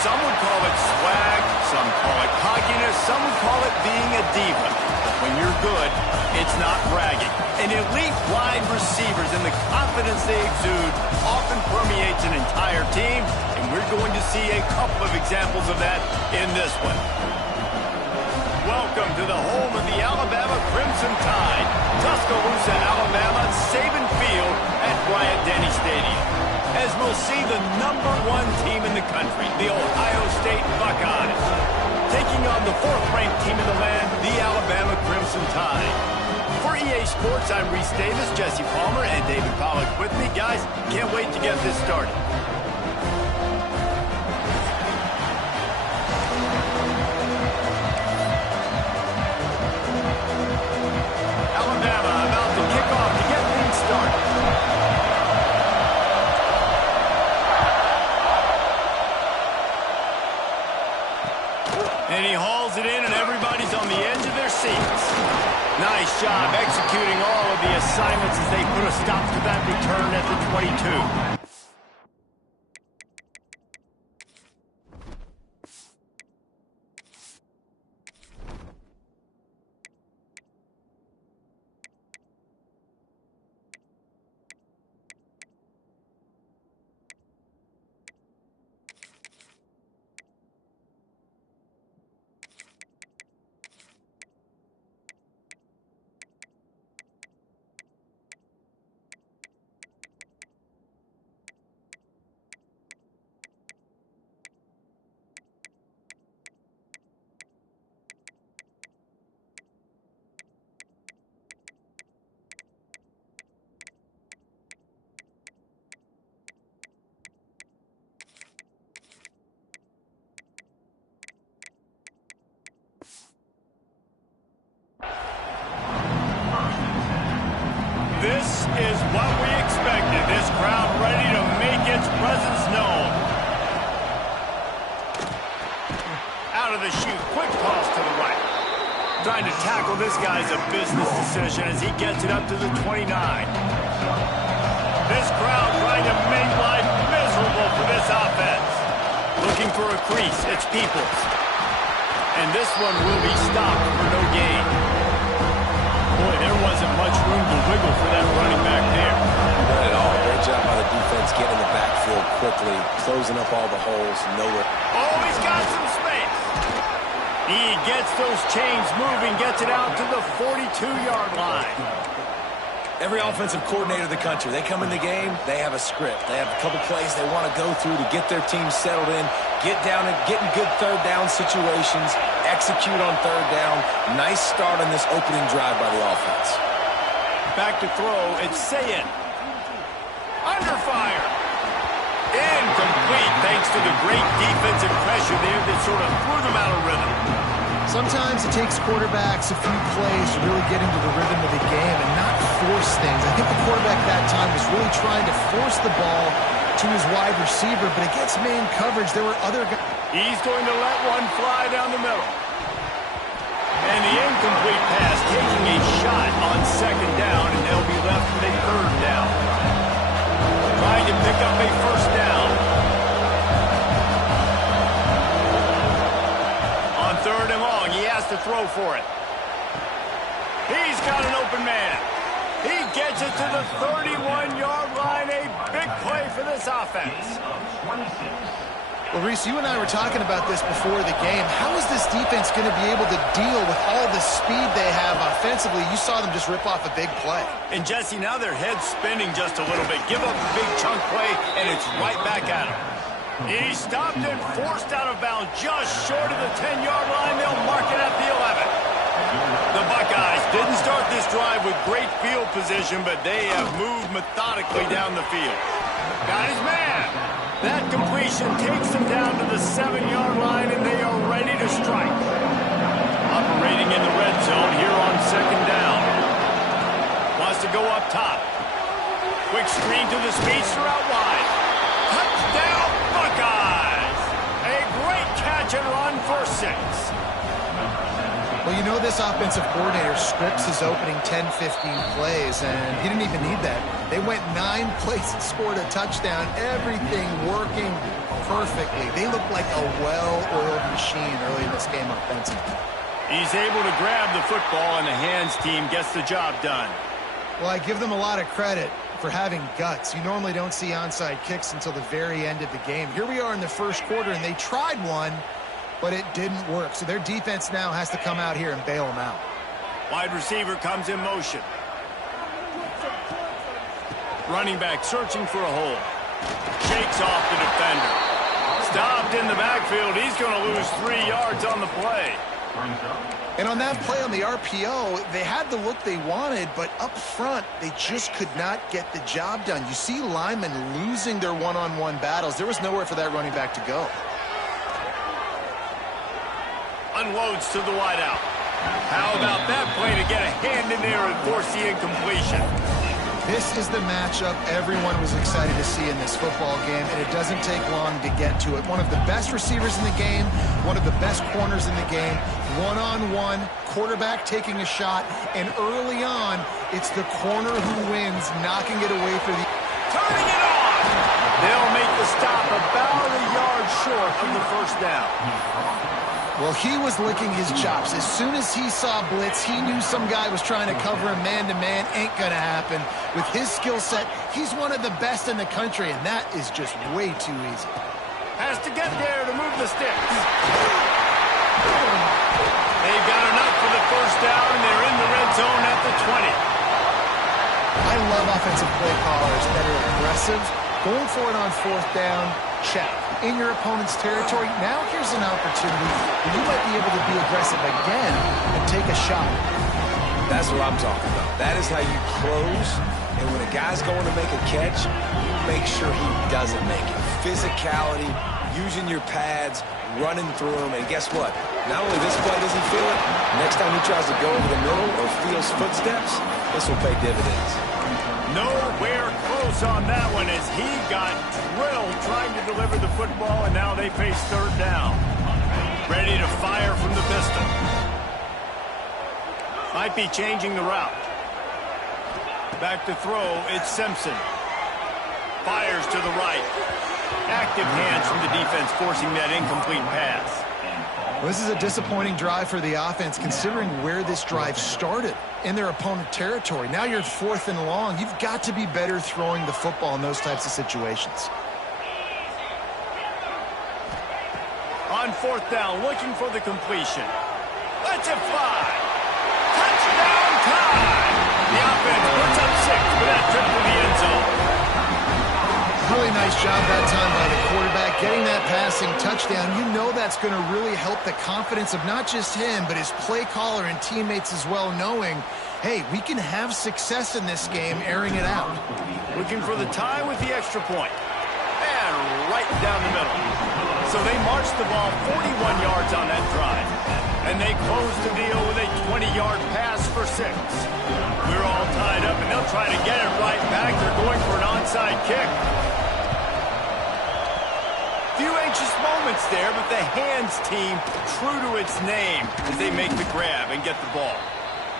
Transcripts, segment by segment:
Some would call it swag, some call it cockiness, some would call it being a diva. When you're good, it's not bragging. And elite wide receivers and the confidence they exude often permeates an entire team, and we're going to see a couple of examples of that in this one. Welcome to the home of the Alabama Crimson Tide, Tuscaloosa, Alabama, Saban Field at Bryant-Denny Stadium. As we'll see the #1 team in the country, the Ohio State Buckeyes, taking on the 4th-ranked team in the land, the Alabama Crimson Tide. For EA Sports, I'm Reese Davis, Jesse Palmer, and David Pollack with me. Guys, can't wait to get this started. Alabama about to kick off to get things started. And he hauls it in, and everybody's on the edge of their seat. Put a stop to that return at the 22. This is what we expected. This crowd ready to make its presence known. Out of the chute, quick toss to the right. Trying to tackle this guy's a business decision as he gets it up to the 29. This crowd trying to make life miserable for this offense. Looking for a crease, it's Peoples. And this one will be stopped for no gain. Boy, there wasn't much room to wiggle for that running back there. Not at all. Great job by the defense getting in the backfield quickly, closing up all the holes. Nowhere. Oh, he's got some space. He gets those chains moving, gets it out to the 42-yard line. Every offensive coordinator in the country, they come in the game, they have a script. They have a couple plays they want to go through to get their team settled in, get down and get in good third down situations, execute on third down. Nice start on this opening drive by the offense. Back to throw, it's Ncaa. Under fire. Incomplete thanks to the great defensive pressure there that sort of threw them out of rhythm. Sometimes it takes quarterbacks a few plays to really get into the rhythm of the game and not force things. I think the quarterback that time was really trying to force the ball to his wide receiver, but against man coverage, there were other guys. He's going to let one fly down the middle. And the incomplete pass taking a shot on second down, and they'll be left with a third down. Trying to pick up a first down. On third and long, he has to throw for it. He's got an open man. He gets it to the 31-yard line. A big play for this offense. Well, Reese, you and I were talking about this before the game. How is this defense going to be able to deal with all the speed they have offensively? You saw them just rip off a big play. And, Jesse, now their head's spinning just a little bit. Give up a big chunk play, and it's right back at him. He stopped and forced out of bounds just short of the 10-yard line. They'll mark it at the 11. The Buckeyes didn't start this drive with great field position, but they have moved methodically down the field. Got his man. That completion takes them down to the 7-yard line, and they are ready to strike. Operating in the red zone here on second down. Wants to go up top. Quick screen to the speedster out wide. Touchdown, Buckeyes! A great catch and run for 6. Well, you know this offensive coordinator scripts his opening 10, 15 plays, and he didn't even need that. They went 9 plays and scored a touchdown, everything working perfectly. They look like a well-oiled machine early in this game offensively. He's able to grab the football, and the hands team gets the job done. Well, I give them a lot of credit for having guts. You normally don't see onside kicks until the very end of the game. Here we are in the first quarter, and they tried one, but it didn't work. So their defense now has to come out here and bail them out. Wide receiver comes in motion. Running back searching for a hole. Shakes off the defender. Stopped in the backfield. He's going to lose 3 yards on the play. And on that play on the RPO, they had the look they wanted, but up front, they just could not get the job done. You see linemen losing their one-on-one battles. There was nowhere for that running back to go. Unloads to the wideout. How about that play to get a hand in there and force the incompletion? This is the matchup everyone was excited to see in this football game, and it doesn't take long to get to it. One of the best receivers in the game, one of the best corners in the game, one-on-one, quarterback taking a shot, and early on, it's the corner who wins, knocking it away for the... Turning it on! They'll make the stop about a yard short of the first down. Well, he was licking his chops. As soon as he saw blitz, he knew some guy was trying to cover him man-to-man. Ain't going to happen. With his skill set, he's one of the best in the country, and that is just way too easy. Has to get there to move the sticks. They've got enough for the first down, and they're in the red zone at the 20. I love offensive play callers that are aggressive. Going for it on fourth down, check. In your opponent's territory, now here's an opportunity where you might be able to be aggressive again and take a shot. That's what I'm talking about. That is how you close, and when a guy's going to make a catch, you make sure he doesn't make it. Physicality, using your pads, running through him, and guess what? Not only this play does he feel it, next time he tries to go over the middle or feels footsteps, this will pay dividends. Nowhere close on that one as he got drilled trying to deliver the football, and now they face third down. Ready to fire from the pistol. Might be changing the route. Back to throw, it's Simpson. Fires to the right. Active hands from the defense forcing that incomplete pass. Well, this is a disappointing drive for the offense considering where this drive started, in their opponent territory. Now you're 4th and long. You've got to be better throwing the football in those types of situations. On 4th down, looking for the completion. Let's it fly. Touchdown time. The offense puts up 6 for that trip to the end zone. Really nice job that time by the quarterback, getting that passing touchdown. You know that's going to really help the confidence of not just him, but his play caller and teammates as well, knowing, hey, we can have success in this game, airing it out. Looking for the tie with the extra point. And right down the middle. So they marched the ball 41 yards on that drive. And they closed the deal with a 20-yard pass for 6. We're all tied up, and they'll try to get it right back. They're going for an onside kick. Few anxious moments there, but the hands team true to its name as they make the grab and get the ball.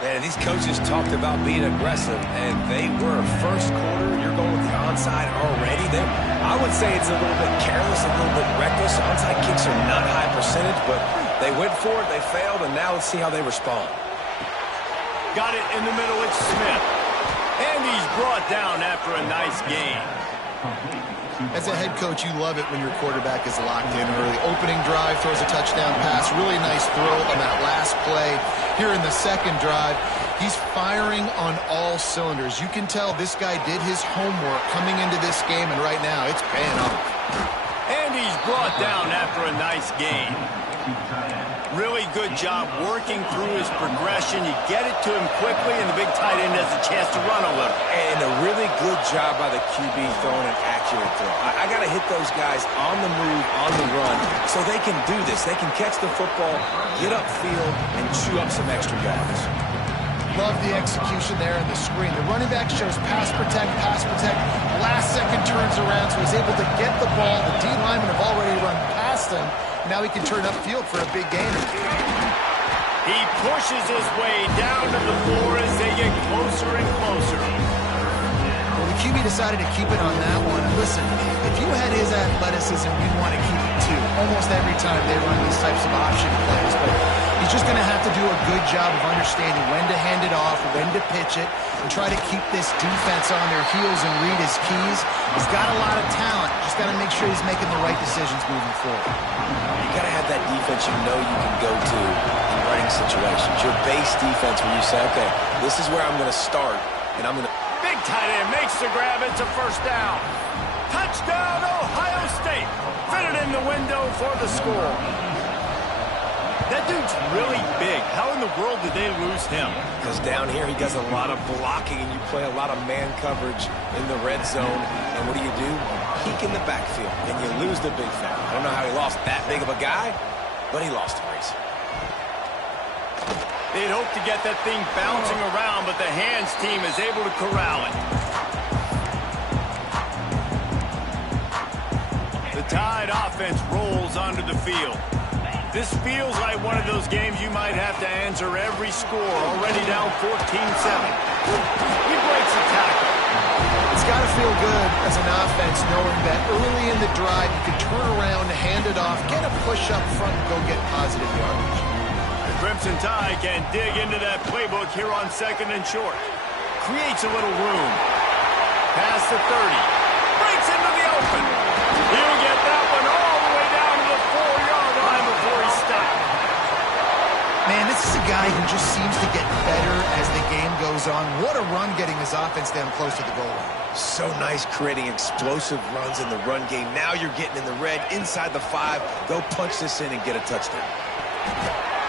Man, these coaches talked about being aggressive, and they were. First quarter, you're going with the onside already. I would say it's a little bit careless, a little bit reckless. Onside kicks are not high percentage, but they went for it, they failed, and now let's see how they respond. Got it in the middle, it's Smith. And he's brought down after a nice gain. As a head coach, you love it when your quarterback is locked in early. Opening drive, throws a touchdown pass. Really nice throw on that last play. Here in the second drive, he's firing on all cylinders. You can tell this guy did his homework coming into this game, and right now it's paying off. And he's brought down after a nice gain. Really good job working through his progression. You get it to him quickly, and the big tight end has a chance to run a little. And a really good job by the QB throwing an accurate throw. I got to hit those guys on the move, on the run, so they can do this. They can catch the football, get upfield, and chew up some extra yards. Love the execution there in the screen. The running back shows pass protect. Last second turns around, so he's able to get the ball. The D linemen have already run past him. Now he can turn upfield for a big gain. He pushes his way down to the floor as they get closer and closer. Well, the QB decided to keep it on that one. Listen, if you had his athleticism, you'd want to keep it too. Almost every time they run these types of option plays, but he's just going to have to do a good job of understanding when to hand it off, when to pitch it, and try to keep this defense on their heels and read his keys. He's got a lot of talent. Just got to make sure he's making the right decisions moving forward. You got to have that defense you know you can go to in running situations. Your base defense when you say, okay, this is where I'm going to start, and I'm going to... Big tight end makes the grab. It's a first down. Touchdown, Ohio State. Fitted in the window for the score. That dude's really big. How in the world did they lose him? Because down here he does a lot of blocking, and you play a lot of man coverage in the red zone. And what do? Peek in the backfield, and you lose the big fella. I don't know how he lost that big of a guy, but he lost the race. They'd hope to get that thing bouncing around, but the hands team is able to corral it. rolls onto the field. This feels like one of those games you might have to answer every score. Already down 14-7. He breaks the tackle. It's got to feel good as an offense knowing that early in the drive you can turn around, hand it off, get a push up front, and go get positive yardage. The Crimson Tide can dig into that playbook here on 2nd and short. Creates a little room. Past the 30. Breaks into the open. He'll get that one all the way down to the 4-yard line before he stopped. Man, this is a guy who just seems to get better as the game goes on. What a run getting his offense down close to the goal line. So nice creating explosive runs in the run game. Now you're getting in the red inside the 5. They'll punch this in and get a touchdown.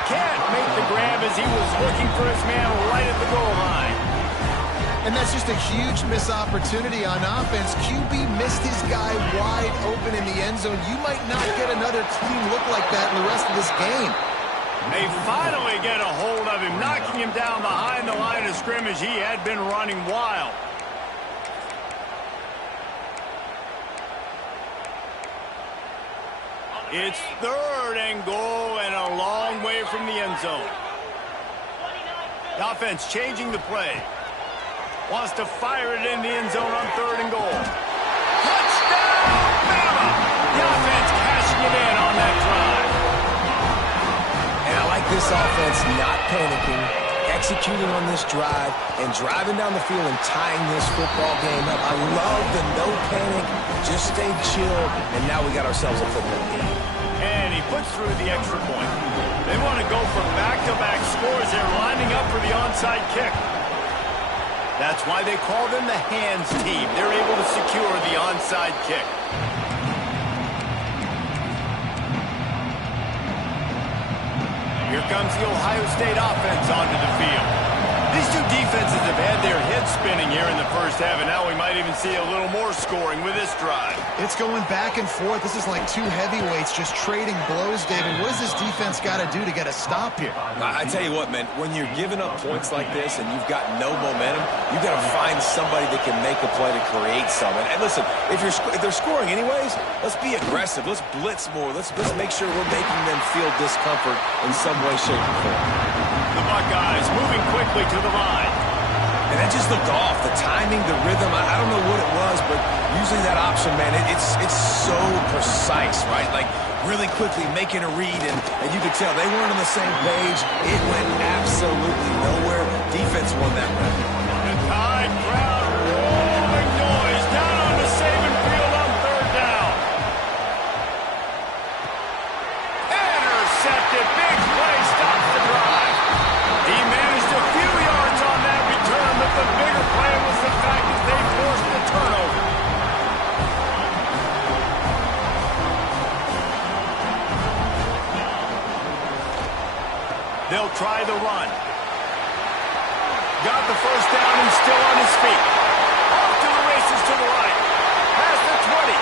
Can't make the grab as he was looking for his man right at the goal line. And that's just a huge missed opportunity on offense. QB missed his guy wide open in the end zone. You might not get another clean look like that in the rest of this game. They finally get a hold of him, knocking him down behind the line of scrimmage. He had been running wild. It's 3rd and goal and a long way from the end zone. The offense changing the play. Wants to fire it in the end zone on 3rd and goal. Touchdown, Bama! The offense cashing it in on that drive. And I like this offense not panicking, executing on this drive, and driving down the field and tying this football game up. I love the no panic, just stay chill, and now we got ourselves a football game. And he puts through the extra point. They want to go for back-to-back scores. They're lining up for the onside kick. That's why they call them the hands team. They're able to secure the onside kick. Here comes the Ohio State offense onto the field. These two defenses have had their heads spinning here in the first half, and now we might even see a little more scoring with this drive. It's going back and forth. This is like two heavyweights just trading blows, David. What does this defense got to do to get a stop here? I tell you what, man, when you're giving up points like this and you've got no momentum, you got to find somebody that can make a play to create something. And listen, if they're scoring anyways, let's be aggressive. Let's blitz more. Let's make sure we're making them feel discomfort in some way, shape, or form. The Buckeyes moving quickly to the line. And that just looked off. The timing, the rhythm, I don't know what it was, but using that option, man, it's so precise, right? Like, really quickly making a read, and you could tell they weren't on the same page. It went absolutely nowhere. Defense won that round. The Tide crowd rolling noise down on the Saban field on 3rd down. Intercepted. Big play stops the drive. He managed a few yards on that return, but the bigger play was the fact that they forced the turnover. They'll try the run. Got the first down and still on his feet. Off to the races to the right. Past the 20.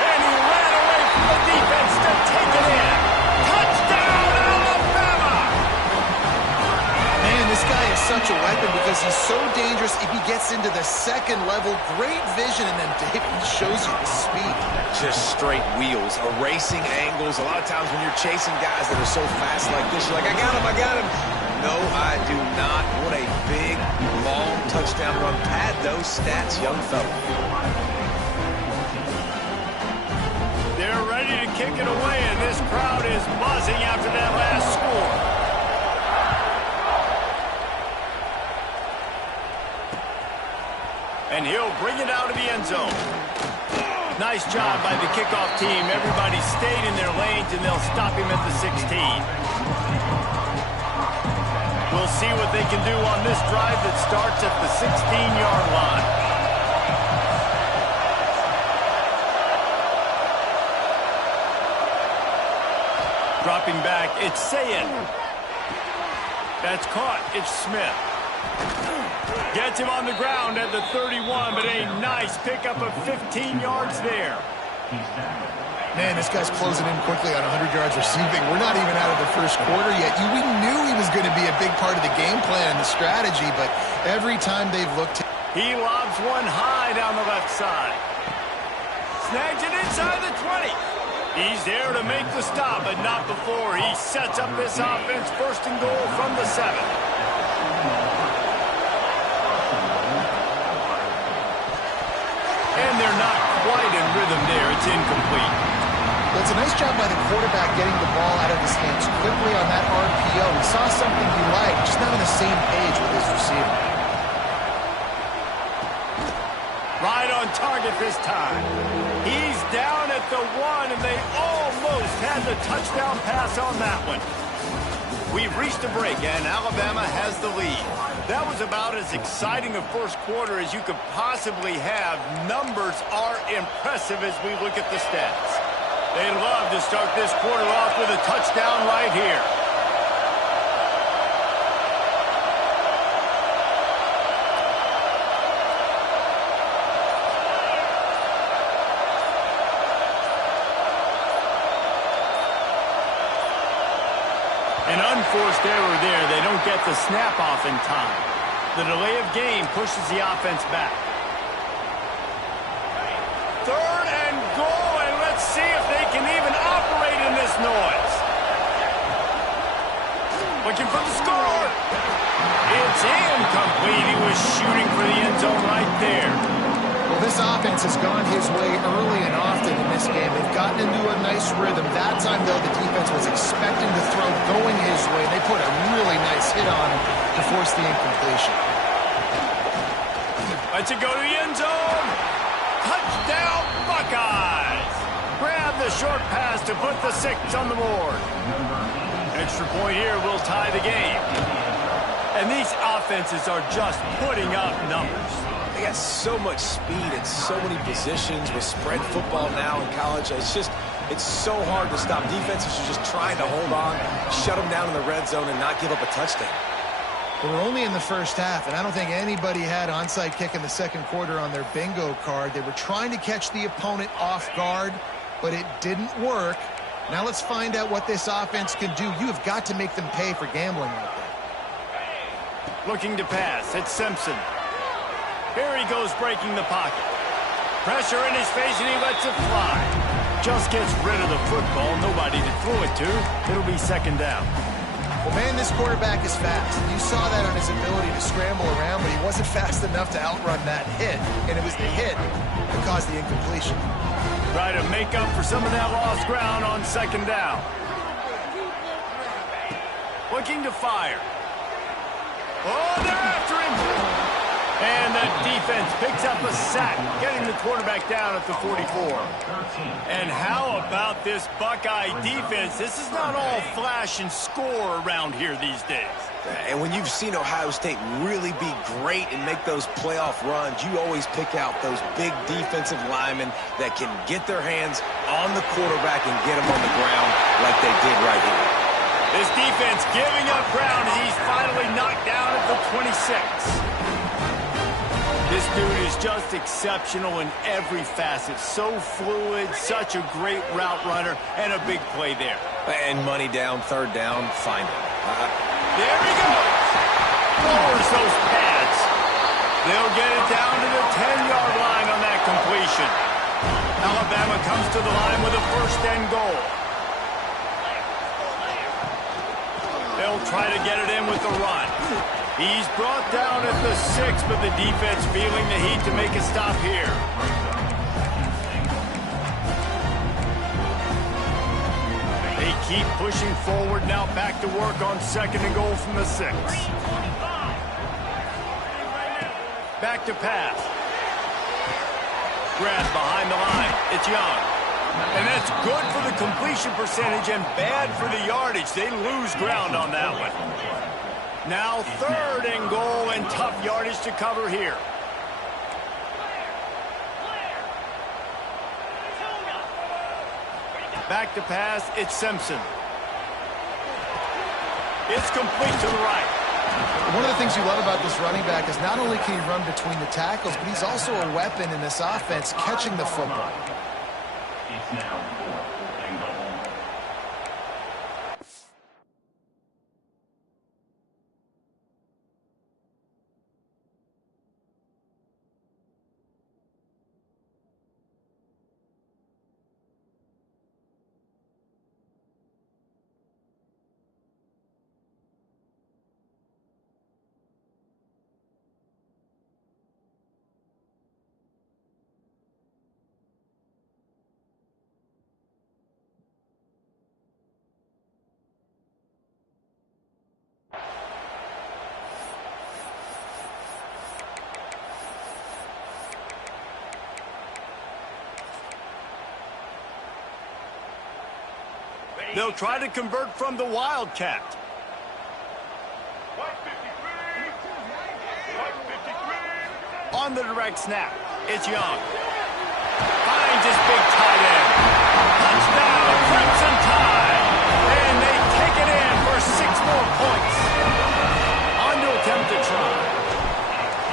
And he ran away from the defense to take it in. Touchdown, Alabama! Man, this guy is such a weapon because he's so dangerous if he gets into the second level. Great vision, and then David shows you the speed. Just straight wheels, erasing angles. A lot of times when you're chasing guys that are so fast like this, you're like, I got him. No, I do not. What a big, long touchdown run. Pad those stats, young fella. They're ready to kick it away, and this crowd is buzzing after that last score. And he'll bring it out of the end zone. Nice job by the kickoff team. Everybody stayed in their lanes, and they'll stop him at the 16. We'll see what they can do on this drive that starts at the 16-yard line. Dropping back, it's Ncaa. That's caught, it's Smith. Gets him on the ground at the 31, but a nice pickup of 15 yards there. Man, this guy's closing in quickly on 100 yards receiving. We're not even out of the first quarter yet. We knew he was going to be a big part of the game plan and the strategy, but every time they've looked... He lobs one high down the left side. Snags it inside the 20. He's there to make the stop, but not before. He sets up this offense, first and goal from the 7. And they're not quite in rhythm there. It's incomplete. Well, it's a nice job by the quarterback getting the ball out of his hands quickly on that RPO. He saw something he liked, just not on the same page with his receiver. Right on target this time. He's down at the 1, and they almost had the touchdown pass on that one. We've reached a break, and Alabama has the lead. That was about as exciting a first quarter as you could possibly have. Numbers are impressive as we look at the stats. They love to start this quarter off with a touchdown right here. An unforced error there. They don't get the snap off in time. The delay of game pushes the offense back. 3rd and goal, and let's see if they can even operate in this noise. Looking for the score. It's incomplete. He was shooting for the end zone right there. Well, this offense has gone his way early and often in this game. They've gotten into a nice rhythm. That time, though, the defense was expecting the throw going his way. They put a really nice hit on him to force the incompletion. Lets it go to the end zone. Touchdown, Buckeyes. Grab the short pass to put the 6 on the board. Extra point here will tie the game. And these offenses are just putting up numbers. They got so much speed and so many positions with spread football now in college. It's so hard to stop. Defenses are just trying to hold on, shut them down in the red zone, and not give up a touchdown. We're only in the first half, and I don't think anybody had onside kick in the second quarter on their bingo card. They were trying to catch the opponent off guard, but it didn't work. Now let's find out what this offense can do. You have got to make them pay for gambling like that. Looking to pass. It's Simpson. Here he goes breaking the pocket. Pressure in his face, and he lets it fly. Just gets rid of the football. Nobody to throw it to. It'll be 2nd down. Well, man, this quarterback is fast. You saw that on his ability to scramble around, but he wasn't fast enough to outrun that hit. And it was the hit that caused the incompletion. Try to make up for some of that lost ground on 2nd down. Looking to fire. Oh, they're after him. And the defense picks up a sack, getting the quarterback down at the 44. And how about this Buckeye defense? This is not all flash and score around here these days. And when you've seen Ohio State really be great and make those playoff runs, you always pick out those big defensive linemen that can get their hands on the quarterback and get him on the ground like they did right here. This defense giving up ground as he's finally knocked down at the 26. This dude is just exceptional in every facet. So fluid, such a great route runner, and a big play there. And money down, 3rd down, find him. There he goes. Lowers those pads. They'll get it down to the 10-yard line on that completion. Alabama comes to the line with a 1st and goal. They'll try to get it in with the run. He's brought down at the 6, but the defense feeling the heat to make a stop here. They keep pushing forward, now back to work on 2nd and goal from the 6. Back to pass. Grab behind the line. It's Young. And that's good for the completion percentage and bad for the yardage. They lose ground on that one. Now 3rd and goal, and tough yardage to cover here. Back to pass, it's Simpson. It's complete to the right. One of the things you love about this running back is not only can he run between the tackles, but he's also a weapon in this offense catching the football. They'll try to convert from the Wildcat. On the direct snap, it's Young. Finds his big tight end. Touchdown, Crimson Tide. And they take it in for 6 more points. On to attempt to try.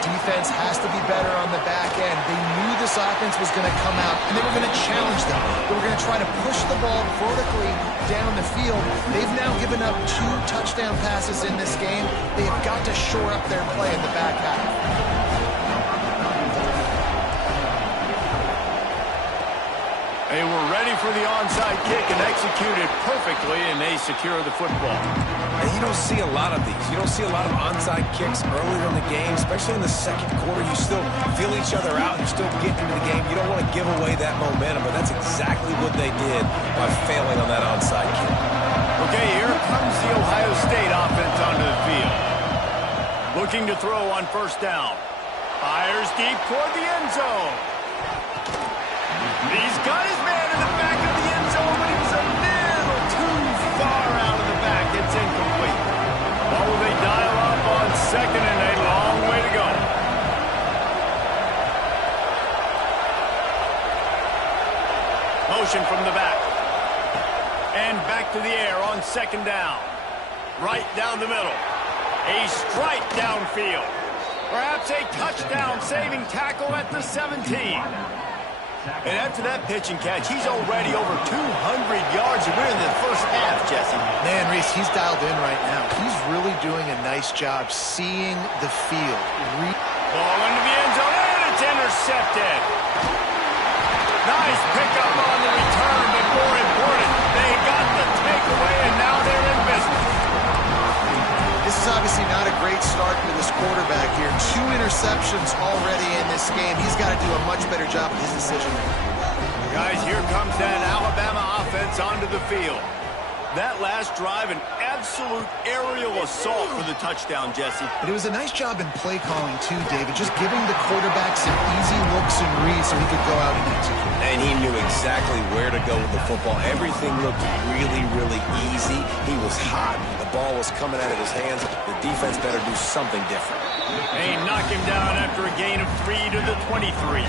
Defense has to be better on the back end. They knew this offense was going to come out, and they were going to challenge them. They were going to try to push the ball vertically down the field. They've now given up 2 touchdown passes in this game. They have got to shore up their play in the back half. They were ready for the onside kick and executed perfectly, and they secure the football. And you don't see a lot of these. You don't see a lot of onside kicks earlier in the game, especially in the second quarter. You still feel each other out. You're still getting into the game. You don't want to give away that momentum, but that's exactly what they did by failing on that onside kick. Okay, here comes the Ohio State offense onto the field. Looking to throw on first down. Fires deep toward the end zone. He's got his man in the back of the end zone, but he was a little too far out of the back. It's incomplete. Oh, they dial up on second and a long way to go. Motion from the back. And back to the air on second down. Right down the middle. A strike downfield. Perhaps a touchdown-saving tackle at the 17. And after that pitch and catch, he's already over 200 yards, and we're in the first half, Jesse. Man, Reese, he's dialed in right now. He's really doing a nice job seeing the field. Ball into the end zone, and it's intercepted. Nice pickup on the return, but more important, they got the takeaway, and now they're in business. This is obviously not a great start for this quarterback here. 2 interceptions already in this game. He's got to do a much better job with his decision-making. Guys, here comes that Alabama offense onto the field. That last drive, an absolute aerial assault for the touchdown, Jesse. But it was a nice job in play calling, too, David. Just giving the quarterback some easy looks and reads so he could go out and execute. And he knew exactly where to go with the football. Everything looked really, really easy. He was hot. The ball was coming out of his hands. The defense better do something different. They knock him down after a gain of 3 to the 23.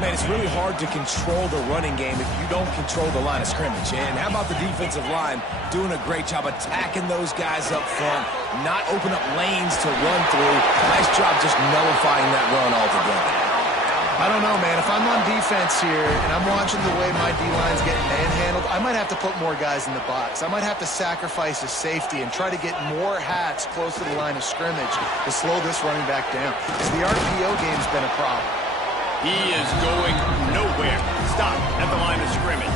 Man, it's really hard to control the running game if you don't control the line of scrimmage. And how about the defensive line doing a great job attacking those guys up front, not open up lanes to run through. Nice job just nullifying that run altogether. I don't know, man. If I'm on defense here and I'm watching the way my D-line's getting manhandled, I might have to put more guys in the box. I might have to sacrifice a safety and try to get more hats close to the line of scrimmage to slow this running back down. Because the RPO game's been a problem. He is going nowhere. Stop at the line of scrimmage.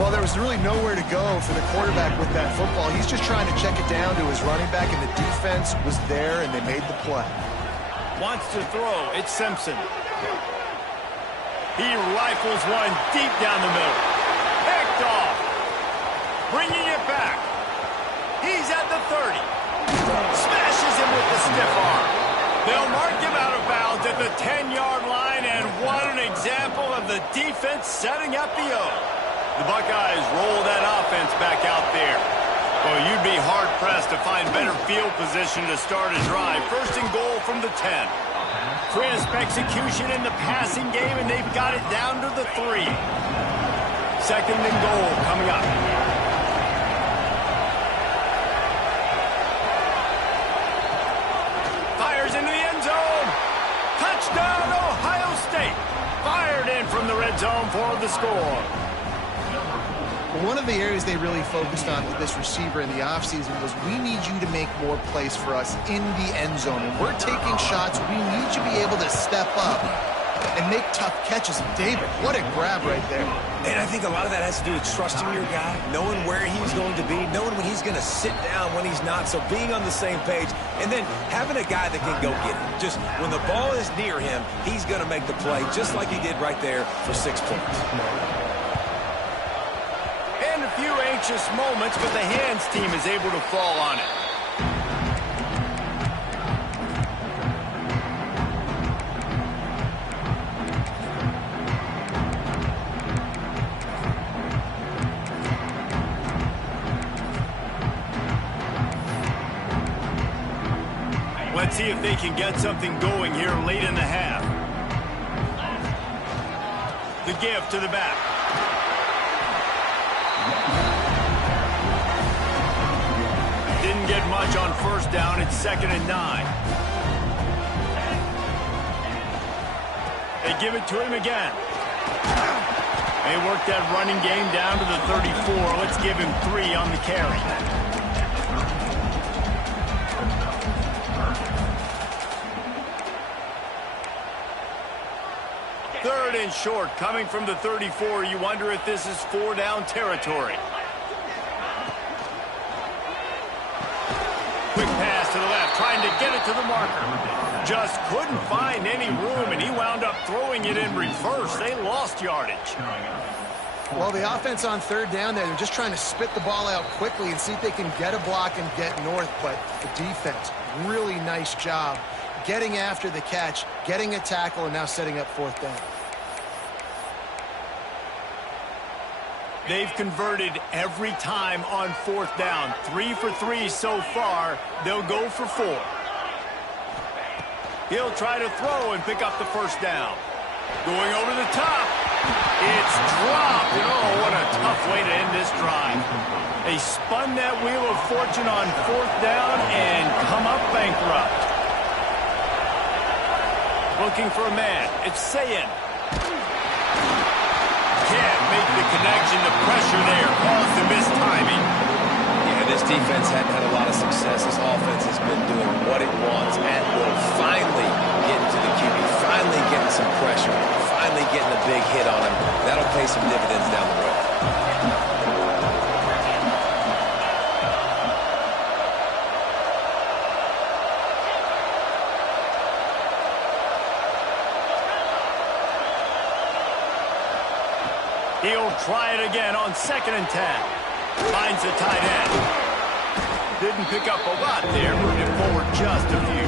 Well, there was really nowhere to go for the quarterback with that football. He's just trying to check it down to his running back, and the defense was there, and they made the play. Wants to throw. It's Simpson. He rifles one deep down the middle. Picked off. Bringing it back. He's at the 30. Smashes him with the stiff arm. They'll mark him out of bounds at the 10-yard line, and what an example of the defense setting up the O. The Buckeyes roll that offense back out there. Well, you'd be hard-pressed to find better field position to start a drive. First and goal from the 10. Crisp execution in the passing game, and they've got it down to the 3. Second and goal coming up. Fires into the end zone. Touchdown, Ohio State. Fired in from the red zone for the score. One of the areas they really focused on with this receiver in the offseason was we need you to make more plays for us in the end zone. And we're taking shots. We need you to be able to step up and make tough catches. David, what a grab right there. And I think a lot of that has to do with trusting your guy, knowing where he's going to be, knowing when he's going to sit down, when he's not. So being on the same page, and then having a guy that can go get it. Just when the ball is near him, he's going to make the play, just like he did right there for 6 points. And a few anxious moments, but the hands team is able to fall on it. Let's see if they can get something going here late in the half. The give to the back. Didn't get much on first down. It's 2nd and 9. They give it to him again. They work that running game down to the 34. Let's give him 3 on the carry. Third and short, coming from the 34. You wonder if this is 4-down territory. Quick pass to the left, trying to get it to the marker. Just couldn't find any room, and he wound up throwing it in reverse. They lost yardage. Well, the offense on 3rd down there, they're just trying to spit the ball out quickly and see if they can get a block and get north. But the defense, really nice job getting after the catch, getting a tackle, and now setting up 4th down. They've converted every time on 4th down. 3 for 3 so far. They'll go for 4. He'll try to throw and pick up the 1st down. Going over the top. It's dropped. And oh, what a tough way to end this drive. They spun that wheel of fortune on 4th down and come up bankrupt. Looking for a man. It's Ncaa. Can't make the connection. The pressure there caused the mistiming. Yeah, this defense hadn't had a lot of success. This offense has been doing what it wants and will. Finally getting to the QB, finally getting some pressure, finally getting a big hit on him. That'll pay some dividends down the road. He'll try it again on 2nd and 10. Finds the tight end. Didn't pick up a lot there, moving forward just a few.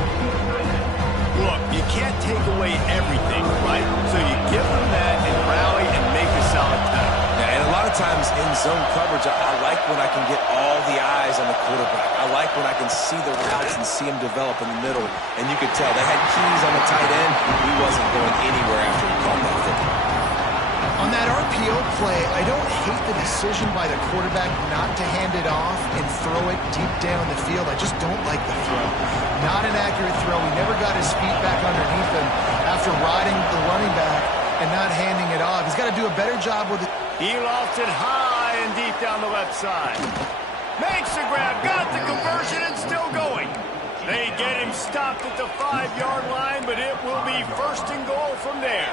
Look, you can't take away everything, right? So you give them that and rally and make a solid tackle. Yeah, and a lot of times in zone coverage, I like when I can get all the eyes on the quarterback. I like when I can see the routes and see him develop in the middle. And you could tell they had keys on the tight end. He wasn't going anywhere after he caught that football. On that RPO play, I don't hate the decision by the quarterback not to hand it off and throw it deep down the field. I just don't like the throw. Not an accurate throw. He never got his feet back underneath him after riding the running back and not handing it off. He's got to do a better job with it. He lost it high and deep down the left side. Makes the grab, got the conversion, and still going. They get him stopped at the 5-yard line, but it will be 1st and goal from there.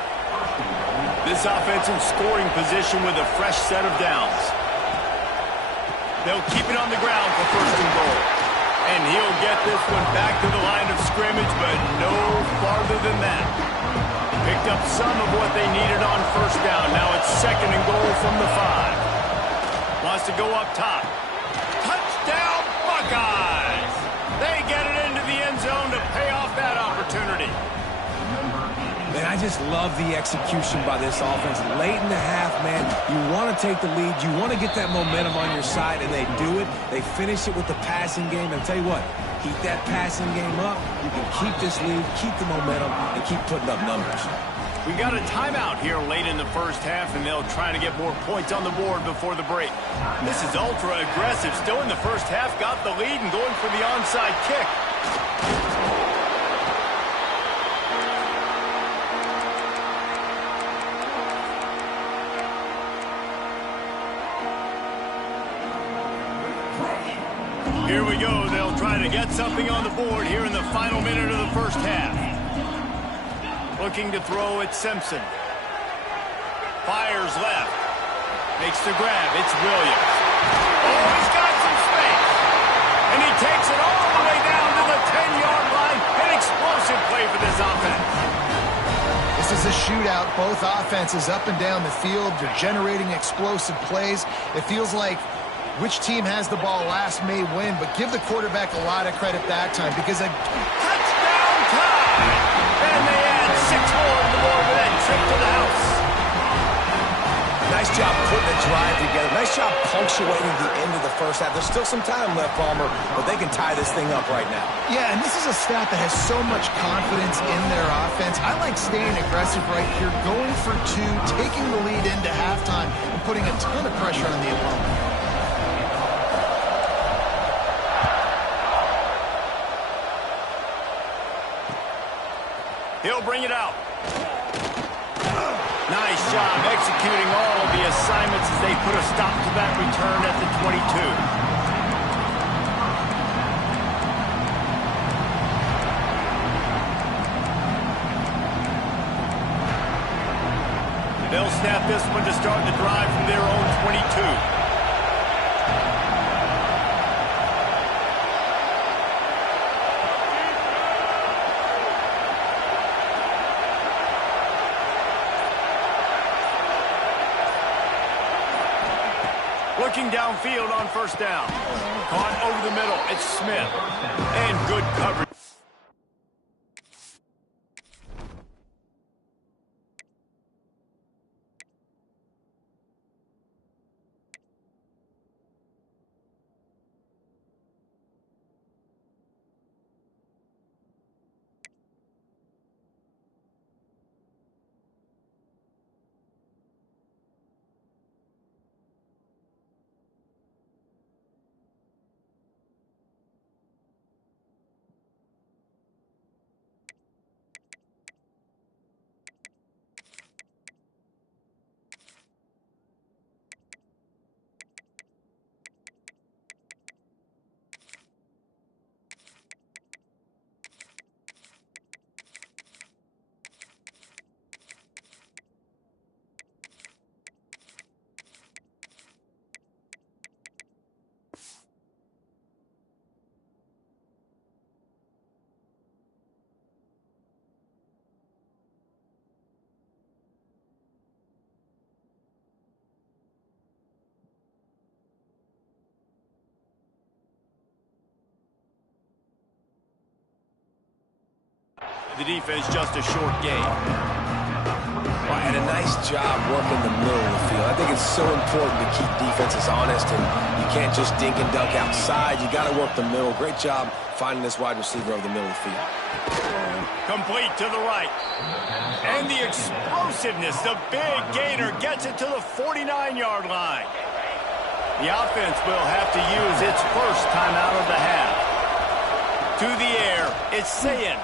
This offense in scoring position with a fresh set of downs. They'll keep it on the ground for 1st and goal. And he'll get this one back to the line of scrimmage, but no farther than that. Picked up some of what they needed on 1st down. Now it's 2nd and goal from the 5. Wants to go up top. Touchdown, Buckeyes! They get it into the end zone to pay off that opportunity. Man, I just love the execution by this offense. Late in the half, man, you want to take the lead. You want to get that momentum on your side, and they do it. They finish it with the passing game. And I'll tell you what, keep that passing game up. You can keep this lead, keep the momentum, and keep putting up numbers. We got a timeout here late in the 1st half, and they'll try to get more points on the board before the break. This is ultra aggressive. Still in the 1st half, got the lead and going for the onside kick. Here we go. They'll try to get something on the board here in the final minute of the 1st half. Looking to throw at Simpson. Fires left. Makes the grab. It's Williams. Oh, he's got some space. And he takes it all the way down to the 10-yard line. An explosive play for this offense. This is a shootout. Both offenses up and down the field. They're generating explosive plays. It feels like which team has the ball last may win, but give the quarterback a lot of credit that time because a touchdown time! And they add 6 more to the board with that trip to the house. Nice job putting a drive together. Nice job punctuating the end of the first half. There's still some time left, Palmer, but they can tie this thing up right now. Yeah, and this is a staff that has so much confidence in their offense. I like staying aggressive right here, going for two, taking the lead into halftime, and putting a ton of pressure on the opponent. He'll bring it out. Nice job executing all of the assignments as they put a stop to that return at the 22. They'll snap this one to start the drive from their own 22. Looking downfield on first down. Caught over the middle. It's Smith. And good coverage. The defense just a short gain. Well, and a nice job working the middle of the field. I think it's so important to keep defenses honest, and you can't just dink and dunk outside. You got to work the middle. Great job finding this wide receiver over the middle of the field. Complete to the right. And the explosiveness, the big gainer gets it to the 49-yard line. The offense will have to use its first timeout of the half. To the air, it's Ncaa.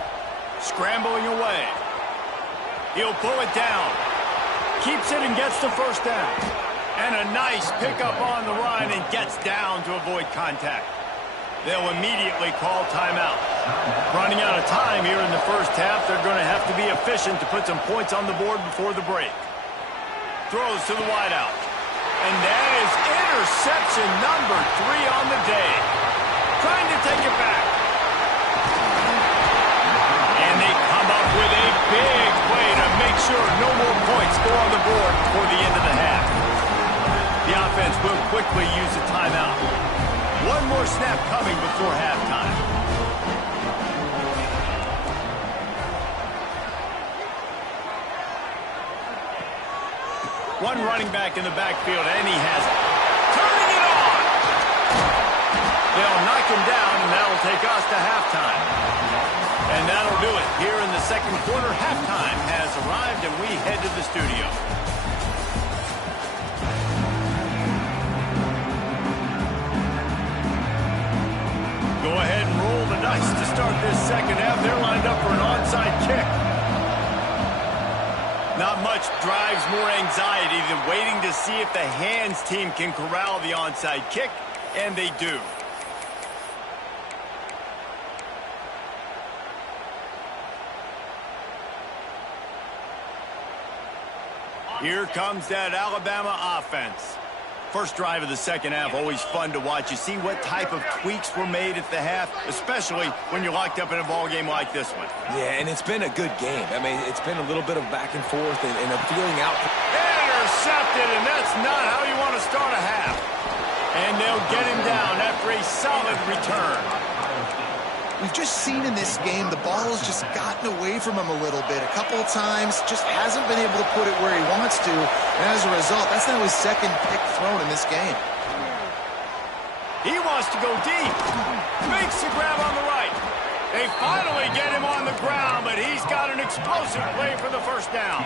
Scrambling away. He'll pull it down. Keeps it and gets the first down. And a nice pickup on the run and gets down to avoid contact. They'll immediately call timeout. Running out of time here in the first half, they're going to have to be efficient to put some points on the board before the break. Throws to the wideout. And that is interception number 3 on the day. Trying to take it back. And they come up with a big play to make sure no more points go on the board before the end of the half. The offense will quickly use a timeout. One more snap coming before halftime. One running back in the backfield, and he has it. Turning it on! They'll knock him down, and that'll take us to halftime. And that'll do it. Here in the second quarter, halftime has arrived, and we head to the studio. Go ahead and roll the dice to start this second half. They're lined up for an onside kick. Not much drives more anxiety than waiting to see if the hands team can corral the onside kick, and they do. Here comes that Alabama offense. First drive of the second half, always fun to watch. You see what type of tweaks were made at the half, especially when you're locked up in a ball game like this one. Yeah, and it's been a good game. I mean, it's been a little bit of back and forth and a feeling out. Intercepted, and that's not how you want to start a half. And they'll get him down after a solid return. we've just seen in this game the ball has just gotten away from him a little bit. A couple of times, just hasn't been able to put it where he wants to. And as a result, that's now his second pick thrown in this game. He wants to go deep. Makes the grab on the right. They finally get him on the ground, but he's got an explosive play for the first down.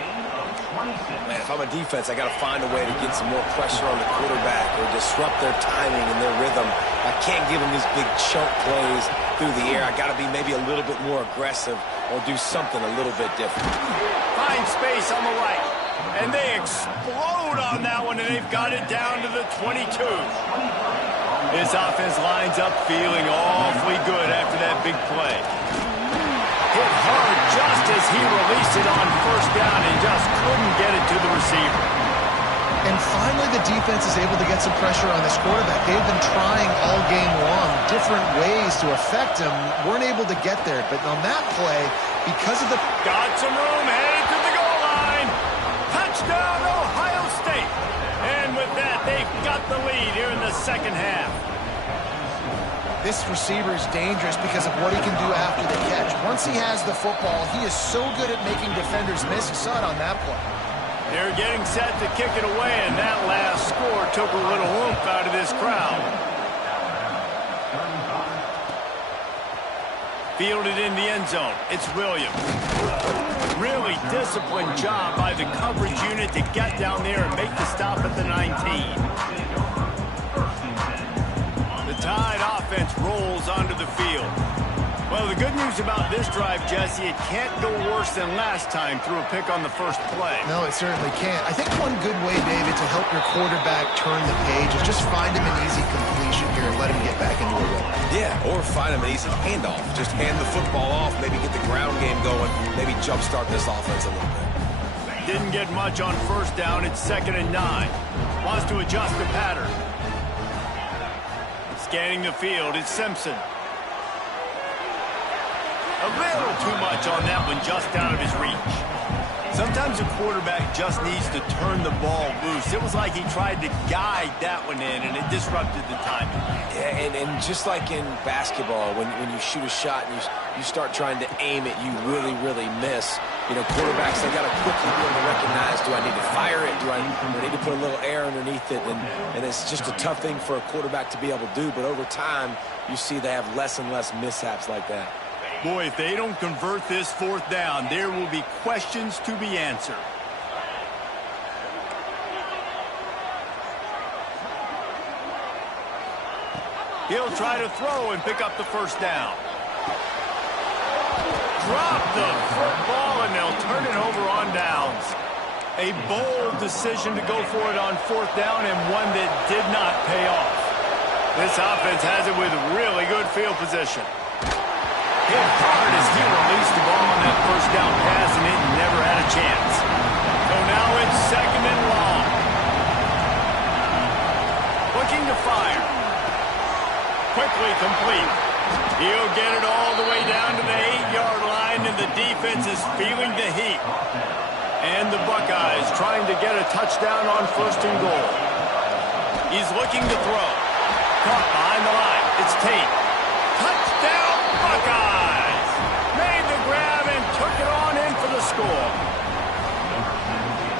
Man, if I'm a defense, I got to find a way to get some more pressure on the quarterback or disrupt their timing and their rhythm. I can't give them these big chunk plays through the air. I got to be maybe a little bit more aggressive or do something a little bit different. Find space on the right, and they explode on that one, and they've got it down to the 22. This offense lines up feeling awfully good after that big play. Hit hard just as he released it on first down and just couldn't get it to the receiver. And finally, the defense is able to get some pressure on this quarterback. They've been trying all game long different ways to affect him. Weren't able to get there. But on that play, because of the... Got some room, headed to the goal line. Touchdown, Ohio State. And with that, they've got the lead here in the second half. This receiver is dangerous because of what he can do after the catch. Once he has the football, he is so good at making defenders miss. You saw it on that play. They're getting set to kick it away, and that last score took a little oomph out of this crowd. Fielded in the end zone. It's Williams. Really disciplined job by the coverage unit to get down there and make the stop at the 19. The Tide offense rolls onto the field. Well, the good news about this drive, Jesse, it can't go worse than last time through a pick on the first play. No, it certainly can't. I think one good way, David, to help your quarterback turn the page is just find him an easy completion here and let him get back into a rhythm. Yeah, or find him an easy handoff. Just hand the football off, maybe get the ground game going, maybe jumpstart this offense a little bit. Didn't get much on first down. It's 2nd and 9. Wants to adjust the pattern. Scanning the field, it's Simpson. A little too much on that one, just out of his reach. Sometimes a quarterback just needs to turn the ball loose. It was like he tried to guide that one in, and it disrupted the timing. Yeah, and just like in basketball, when you shoot a shot and you start trying to aim it, you really, really miss. You know, quarterbacks, they got to quickly be able to recognize, do I need to fire it? Do I need to put a little air underneath it? And it's just a tough thing for a quarterback to be able to do. But over time, you see they have less and less mishaps like that. Boy, if they don't convert this fourth down, there will be questions to be answered. He'll try to throw and pick up the first down. Drop the football, and they'll turn it over on downs. A bold decision to go for it on fourth down, and one that did not pay off. This offense has it with really good field position. Hit hard as he released the ball on that first down pass, and it never had a chance. So now it's 2nd and long. Looking to fire. Quickly complete. He'll get it all the way down to the 8-yard line, and the defense is feeling the heat. And the Buckeyes trying to get a touchdown on 1st and goal. He's looking to throw. Caught behind the line. It's Tate. Touchdown, Buckeyes! Made the grab and took it on in for the score.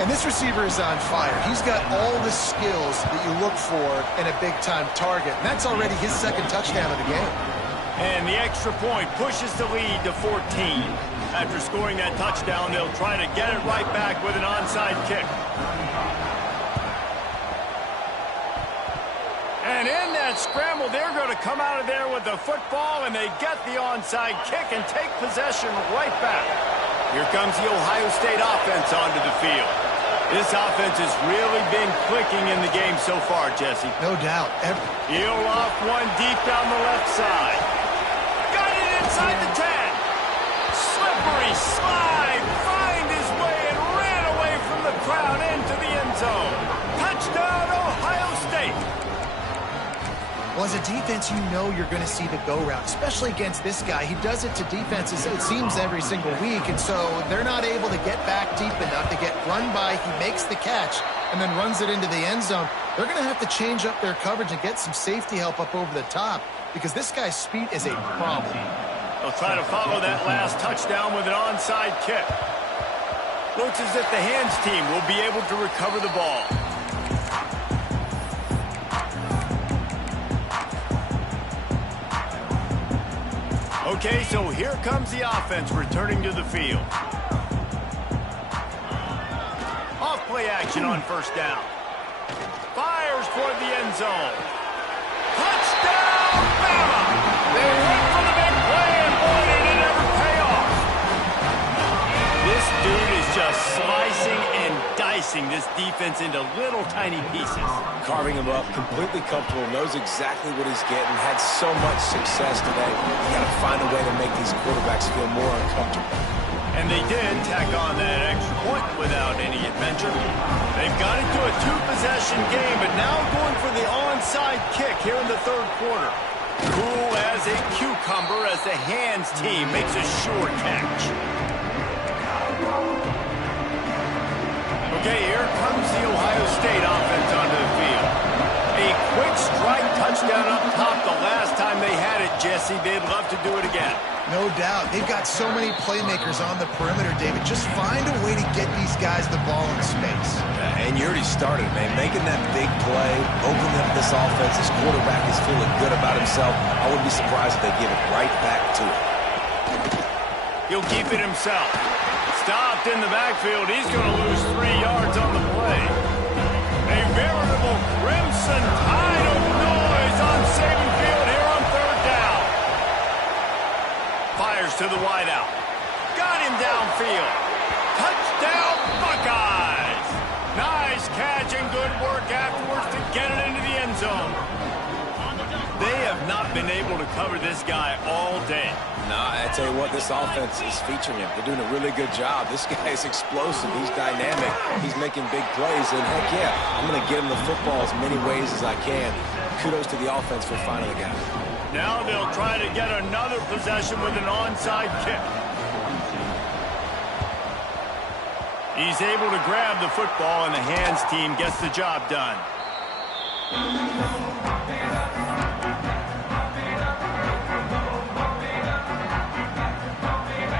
And this receiver is on fire. He's got all the skills that you look for in a big-time target. And that's already his 2nd touchdown of the game. And the extra point pushes the lead to 14. After scoring that touchdown, they'll try to get it right back with an onside kick. And in that scramble, they're going to come out of there with the football, and they get the onside kick and take possession right back. Here comes the Ohio State offense onto the field. This offense has really been clicking in the game so far, Jesse. No doubt. He'll off one deep down the left side. Got it inside the 10. Slippery slide. Find his way and ran away from the crowd into the end zone. Touchdown, Ohio State. Well, as a defense, you know you're going to see the go route, especially against this guy. He does it to defenses, it seems, every single week, and so they're not able to get back deep enough to get run by. He makes the catch and then runs it into the end zone. They're going to have to change up their coverage and get some safety help up over the top because this guy's speed is a problem. They'll try to follow that last touchdown with an onside kick. Looks as if the hands team will be able to recover the ball. Okay, so here comes the offense returning to the field. Off play action on first down. Fires toward the end zone. Touchdown, Bama! They went for the big play, and boy, did it ever pay off. This dude is just slicing and dicing this defense into little tiny pieces. Carving him up, completely comfortable, knows exactly what he's getting, had so much success today. You got to find a way to make these quarterbacks feel more uncomfortable. And they did tack on that extra point without any adventure. They've got it to a two-possession game, but now going for the onside kick here in the third quarter. Cool as a cucumber as the hands team makes a sure catch. Okay, here comes the Ohio State offense onto the field. A quick strike touchdown up top the last time they had it, Jesse. They'd love to do it again. No doubt. They've got so many playmakers on the perimeter, David. Just find a way to get these guys the ball in space. And you already started, man. Making that big play, opening up this offense. This quarterback is feeling good about himself. I wouldn't be surprised if they give it right back to him. He'll keep it himself. Stopped in the backfield. He's going to lose 3 yards on the play. A veritable crimson tide of noise on Saban Field here on third down. Fires to the wideout. Got him downfield. Touchdown, Buckeyes. Nice catch and good work afterwards to get it into the end zone. They have not been able to cover this guy all day. Nah, I tell you what, this offense is featuring him. They're doing a really good job. This guy is explosive. He's dynamic. He's making big plays. And heck yeah, I'm going to get him the football as many ways as I can. Kudos to the offense for finding the guy. Now they'll try to get another possession with an onside kick. He's able to grab the football, and the hands team gets the job done.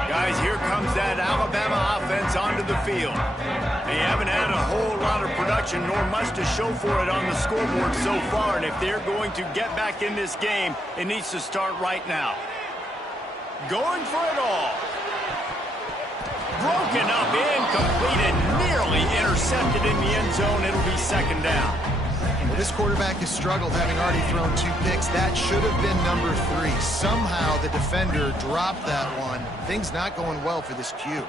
Guys, here comes that Alabama offense onto the field. They haven't had a whole lot of production, nor much to show for it on the scoreboard so far, and if they're going to get back in this game, it needs to start right now. Going for it all. Broken up, incomplete, and nearly intercepted in the end zone. It'll be second down. Well, this quarterback has struggled, having already thrown 2 picks. That should have been number 3. Somehow the defender dropped that one. Things not going well for this Q.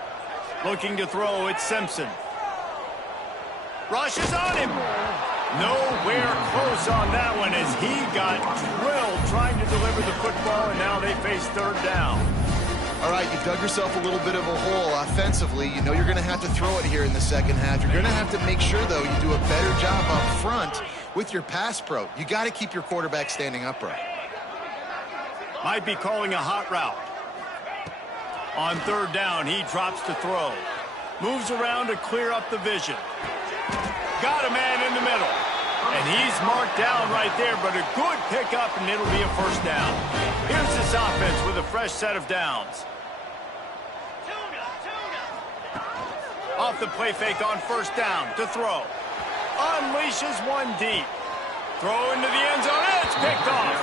Looking to throw, it's Simpson. Rushes on him. Nowhere close on that one as he got drilled trying to deliver the football, and now they face third down. All right, you dug yourself a little bit of a hole offensively. You know you're going to have to throw it here in the second half. You're going to have to make sure, though, you do a better job up front with your pass pro. You got to keep your quarterback standing upright. Might be calling a hot route. On third down, he drops to throw. Moves around to clear up the vision. Got a man in the middle. And he's marked down right there, but a good pickup, and it'll be a first down. Here's this offense with a fresh set of downs. Off the play fake on first down to throw. Unleashes one deep. Throw into the end zone. It's picked off.